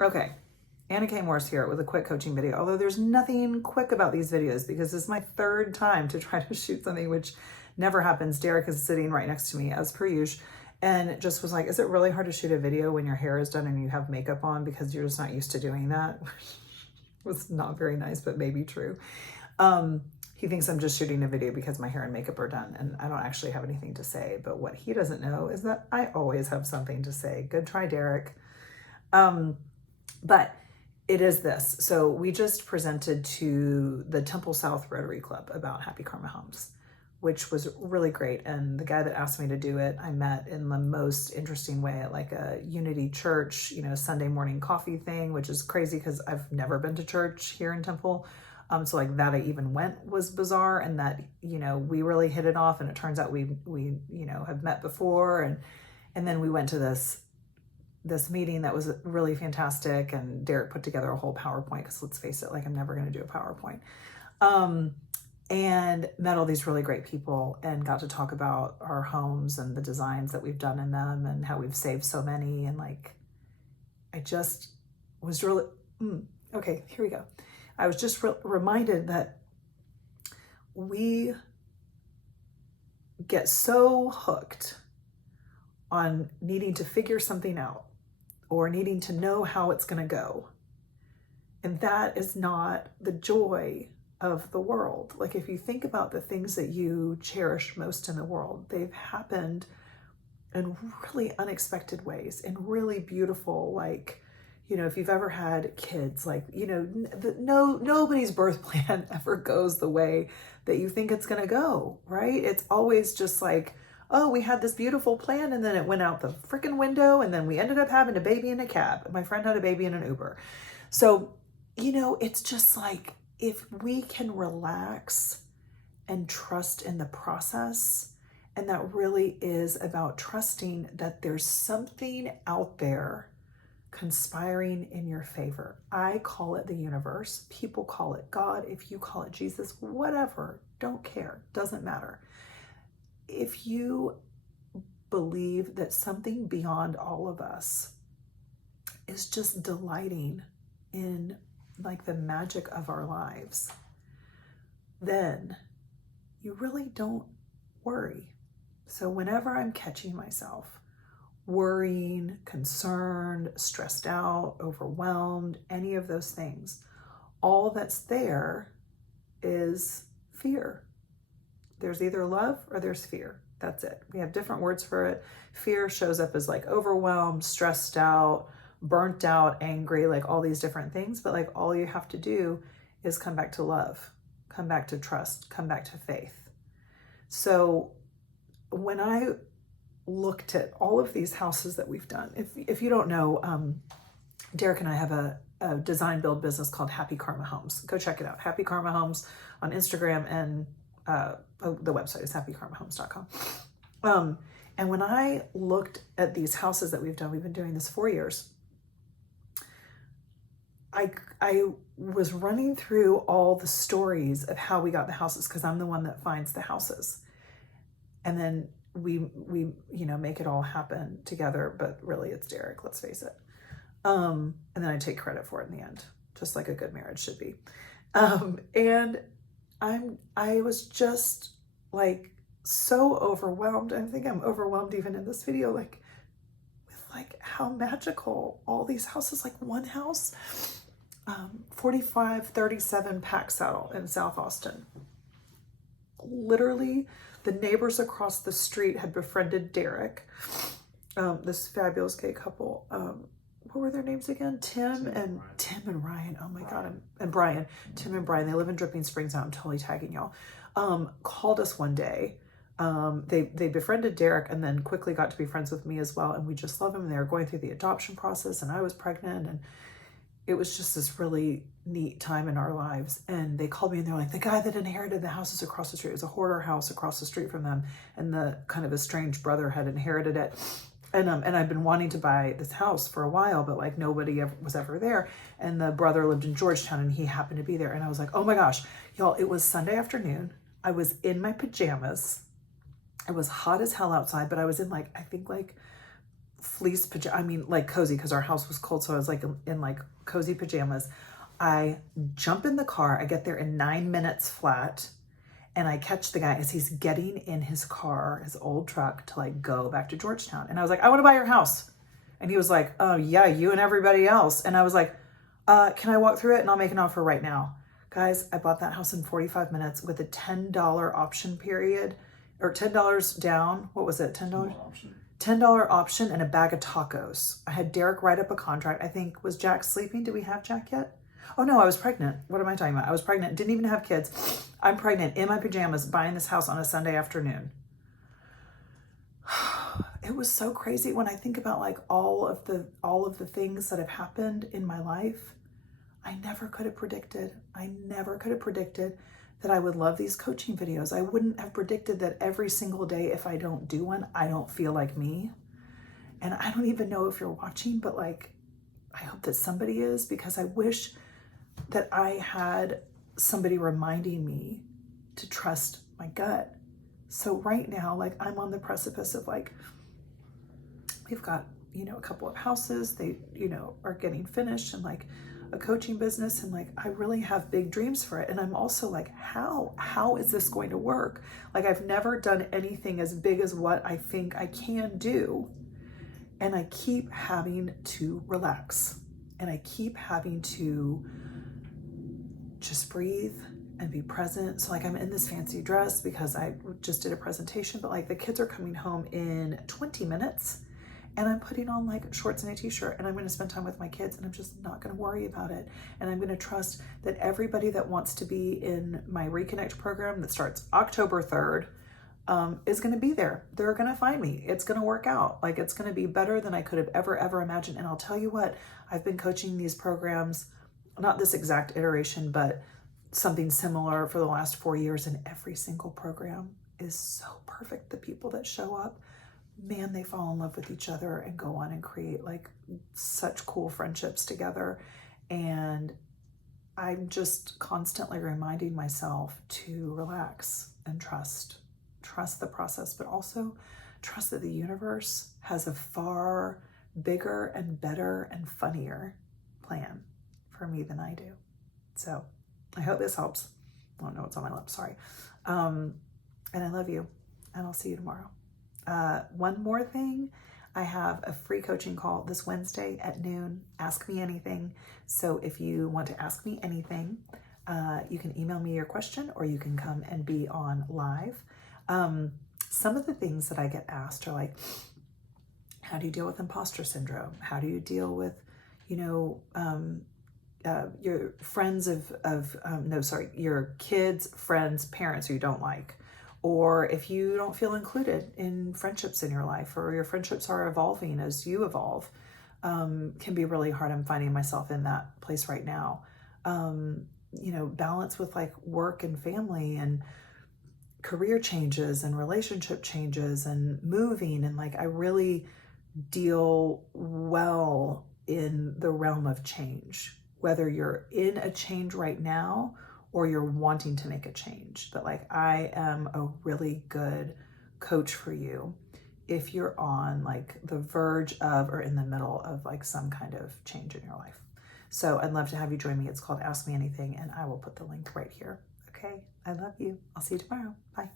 Okay, Anna K. Morse here with a quick coaching video. Although there's nothing quick about these videos because this is my third time to try to shoot something, which never happens. Derek is sitting right next to me as per usual and just was like, is it really hard to shoot a video when your hair is done and you have makeup on because you're just not used to doing that? Was not very nice, but maybe true. He thinks I'm just shooting a video because my hair and makeup are done and I don't actually have anything to say. But what he doesn't know is that I always have something to say. Good try, Derek. But it is this. So we just presented to the Temple South Rotary Club about Happy Karma Homes, which was really great. And the guy that asked me to do it, I met in the most interesting way at like a Unity Church, Sunday morning coffee thing, which is crazy because I've never been to church here in Temple. So like that I even went was bizarre, and that, we really hit it off, and it turns out we have met before. And then we went to this meeting that was really fantastic, and Derek put together a whole PowerPoint because let's face it, like I'm never going to do a PowerPoint. And met all these really great people and got to talk about our homes and the designs that we've done in them and how we've saved so many. And like, I just was really, okay, here we go. I was just reminded that we get so hooked on needing to figure something out or needing to know how it's going to go. And that is not the joy of the world. Like if you think about the things that you cherish most in the world, they've happened in really unexpected ways, in really beautiful, like, if you've ever had kids, like, nobody's birth plan ever goes the way that you think it's going to go, right? It's always just like, oh, we had this beautiful plan and then it went out the freaking window and then we ended up having a baby in a cab. My friend had a baby in an Uber. So, it's just like, if we can relax and trust in the process, and that really is about trusting that there's something out there conspiring in your favor. I call it the universe. People call it God. If you call it Jesus, whatever, don't care, doesn't matter. If you believe that something beyond all of us is just delighting in like the magic of our lives, then you really don't worry. So whenever I'm catching myself worrying, concerned, stressed out, overwhelmed, any of those things, all that's there is fear. There's either love or there's fear. That's it. We have different words for it. Fear shows up as like overwhelmed, stressed out, burnt out, angry, like all these different things. But like all you have to do is come back to love, come back to trust, come back to faith. So when I looked at all of these houses that we've done, if you don't know, Derek and I have a design build business called Happy Karma Homes. Go check it out. Happy Karma Homes on Instagram, and the website is happykarmahomescom. And when I looked at these houses that we've done, we've been doing this 4 years. I was running through all the stories of how we got the houses, because I'm the one that finds the houses. And then we make it all happen together, but really it's Derek, let's face it. And then I take credit for it in the end, just like a good marriage should be. And I was just like so overwhelmed. I think I'm overwhelmed even in this video, like with like how magical all these houses, like one house, 4537 Pack Saddle in South Austin. Literally, the neighbors across the street had befriended Derek, this fabulous gay couple. What were their names again? Tim and Ryan. Oh my God. And Brian. Tim and Brian. They live in Dripping Springs. I'm totally tagging y'all. Called us one day. They befriended Derek and then quickly got to be friends with me as well. And we just love them. And they were going through the adoption process, and I was pregnant, and it was just this really neat time in our lives. And they called me and they're like, the guy that inherited the houses across the street, it was a hoarder house across the street from them, and the kind of estranged brother had inherited it. And I'd been wanting to buy this house for a while, but like nobody was ever there. And the brother lived in Georgetown and he happened to be there. And I was like, oh my gosh, y'all, it was Sunday afternoon. I was in my pajamas. It was hot as hell outside, but I was in like, I think like fleece pajamas. I mean, like cozy, because our house was cold. So I was like in like cozy pajamas. I jump in the car. I get there in 9 minutes flat. And I catch the guy as he's getting in his car, his old truck, to like go back to Georgetown. And I was like, I want to buy your house. And he was like, oh yeah, you and everybody else. And I was like, can I walk through it? And I'll make an offer right now. Guys, I bought that house in 45 minutes with a $10 option period, or $10 down. What was it? $10? $10 option and a bag of tacos. I had Derek write up a contract. I think, was Jack sleeping? Did we have Jack yet? Oh no, I was pregnant. What am I talking about? I was pregnant, didn't even have kids. I'm pregnant in my pajamas buying this house on a Sunday afternoon. It was so crazy when I think about like all of the things that have happened in my life. I never could have predicted. I never could have predicted that I would love these coaching videos. I wouldn't have predicted that every single day, if I don't do one, I don't feel like me. And I don't even know if you're watching, but like, I hope that somebody is, because I wish that I had somebody reminding me to trust my gut. So right now, like I'm on the precipice of like, we've got, a couple of houses, they, are getting finished, and like a coaching business, and like I really have big dreams for it. And I'm also like, how is this going to work? Like I've never done anything as big as what I think I can do. And I keep having to relax, and I keep having to just breathe and be present. So like I'm in this fancy dress because I just did a presentation, but like the kids are coming home in 20 minutes, and I'm putting on like shorts and a t-shirt, and I'm going to spend time with my kids, and I'm just not going to worry about it. And I'm going to trust that everybody that wants to be in my Reconnect program that starts October 3rd is going to be there. They're going to find me. It's going to work out. Like it's going to be better than I could have ever imagined. And I'll tell you what, I've been coaching these programs, not this exact iteration, but something similar for the last 4 years, and every single program is so perfect. The people that show up, man, they fall in love with each other and go on and create like such cool friendships together. And I'm just constantly reminding myself to relax and trust the process, but also trust that the universe has a far bigger and better and funnier plan for me than I do. So I hope this helps. I don't know what's on my lips, sorry. And I love you, and I'll see you tomorrow. One more thing, I have a free coaching call this Wednesday at noon, Ask Me Anything. So if you want to ask me anything, you can email me your question, or you can come and be on live. Some of the things that I get asked are like, how do you deal with imposter syndrome? How do you deal with, your friends your kids, friends, parents who you don't like, or if you don't feel included in friendships in your life, or your friendships are evolving as you evolve, can be really hard. I'm finding myself in that place right now. Balance with like work and family and career changes and relationship changes and moving. And like, I really deal well in the realm of change, whether you're in a change right now or you're wanting to make a change. But like, I am a really good coach for you if you're on like the verge of, or in the middle of like some kind of change in your life. So I'd love to have you join me. It's called Ask Me Anything, and I will put the link right here. Okay. I love you. I'll see you tomorrow. Bye.